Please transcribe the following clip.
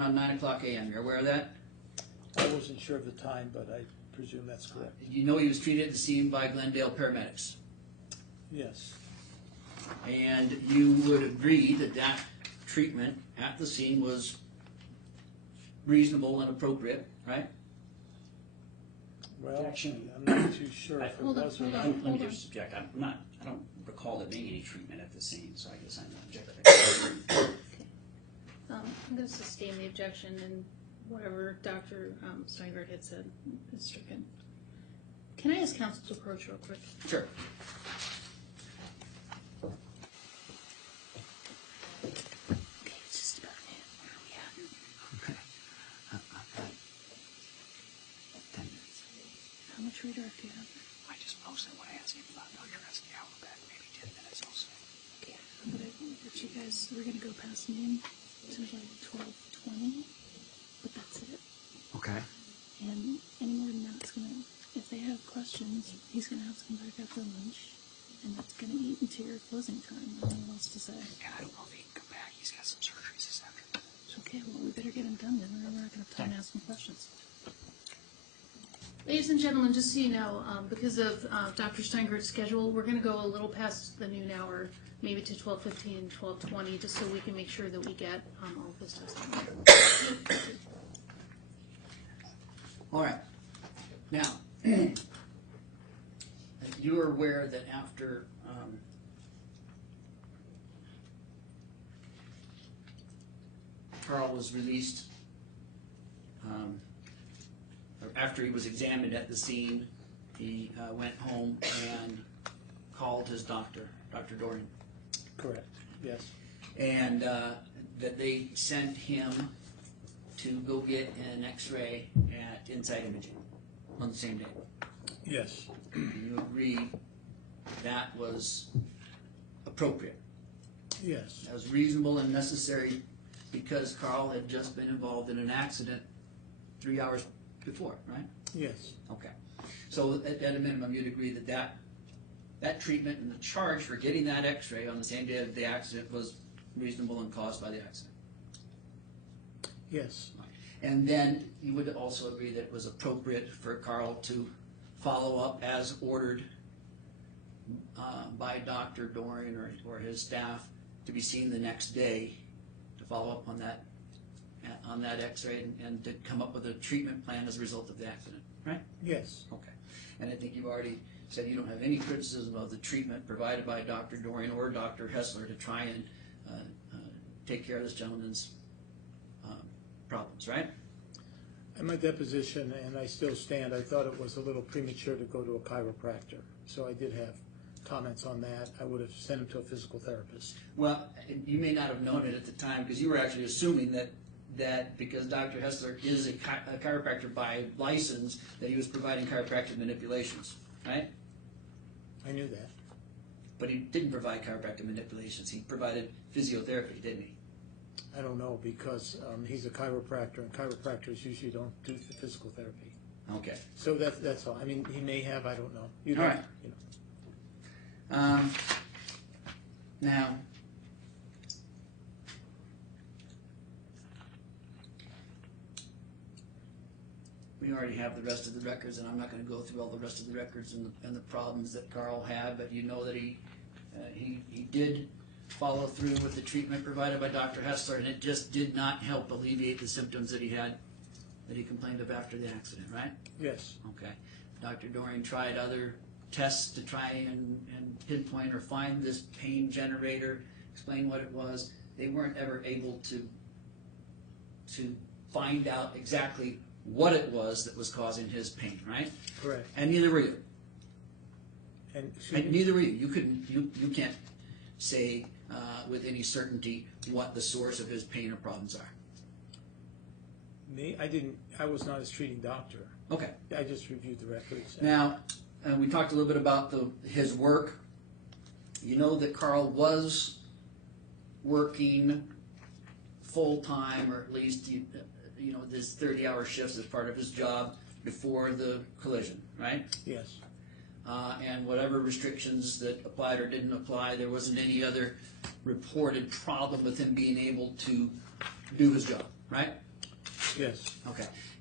around 9 o'clock a.m. You're aware of that? I wasn't sure of the time, but I presume that's correct. You know he was treated at the scene by Glendale paramedics. Yes. And you would agree that that treatment at the scene was reasonable and appropriate, right? Well, Objection. I'm not too sure if it Hold on, was or hold not. on. Let me just object. I don't recall there being any treatment at the scene, so I guess I'm not objecting. I'm going to sustain the objection, and whatever Dr. Steingart had said is stricken. Can I ask counsel to approach real quick? Sure. Okay, it's just about it. Where are we at? Okay. I've got 10 minutes. How much redirect do you have? I just mostly want to ask you about Dr. Esky. I'll go back maybe 10 minutes also. Okay, I'm going to let you guys, we're going to go past noon to like 12:20, but that's it. Okay. And any more than that, it's going to, if they have questions, he's going to have to come back after lunch, and that's going to eat into your closing time. I don't know what else to say. And I don't know if he can come back. He's got some surgeries this afternoon. Okay, well, we better get him done then, or we're not going to have time to ask him questions. Ladies and gentlemen, just so you know, because of Dr. Steingart's schedule, we're going to go a little past the noon hour, maybe to 12:15 and 12:20, just so we can make sure that we get all of this testimony. All right. Now, you are aware that after Carl was released, or after he was examined at the scene, he went home and called his doctor, Dr. Dorian. Correct. Yes. And that they sent him to go get an X-ray at Inside Imaging on the same day. Yes. You agree that was appropriate. Yes. That was reasonable and necessary because Carl had just been involved in an accident 3 hours before, right? Yes. Okay. So at a minimum, you'd agree that that treatment and the charge for getting that X-ray on the same day of the accident was reasonable and caused by the accident. Yes. And then you would also agree that it was appropriate for Carl to follow up as ordered by Dr. Dorian or his staff to be seen the next day to follow up on that X-ray and to come up with a treatment plan as a result of the accident, right? Yes. Okay. And I think you've already said you don't have any criticism of the treatment provided by Dr. Dorian or Dr. Hessler to try and take care of this gentleman's problems, right? In my deposition, and I still stand, I thought it was a little premature to go to a chiropractor. So I did have comments on that. I would have sent him to a physical therapist. Well, you may not have known it at the time because you were actually assuming that because Dr. Hessler is a chiropractor by license, that he was providing chiropractic manipulations, right? I knew that. But he didn't provide chiropractic manipulations. He provided physiotherapy, didn't he? I don't know because he's a chiropractor, and chiropractors usually don't do the physical therapy. Okay. So that's all. I mean, he may have. I don't know. All right. You know. Now, we already have the rest of the records, and I'm not going to go through all the rest of the records and the problems that Carl had, but you know that he did follow through with the treatment provided by Dr. Hessler, and it just did not help alleviate the symptoms that he had, that he complained of after the accident, right? Yes. Okay. Dr. Dorian tried other tests to try and pinpoint or find this pain generator, explain what it was. They weren't ever able to find out exactly what it was that was causing his pain, right? Correct. And neither were you. And Neither were you. You can't say with any certainty what the source of his pain or problems are. me, I was not his treating doctor. Okay. I just reviewed the records. Now, we talked a little bit about his work. You know that Carl was working full-time, or at least this 30-hour shifts as part of his job before the collision, right? Yes. And whatever restrictions that applied or didn't apply, there wasn't any other reported problem with him being able to do his job, right? Yes. Okay.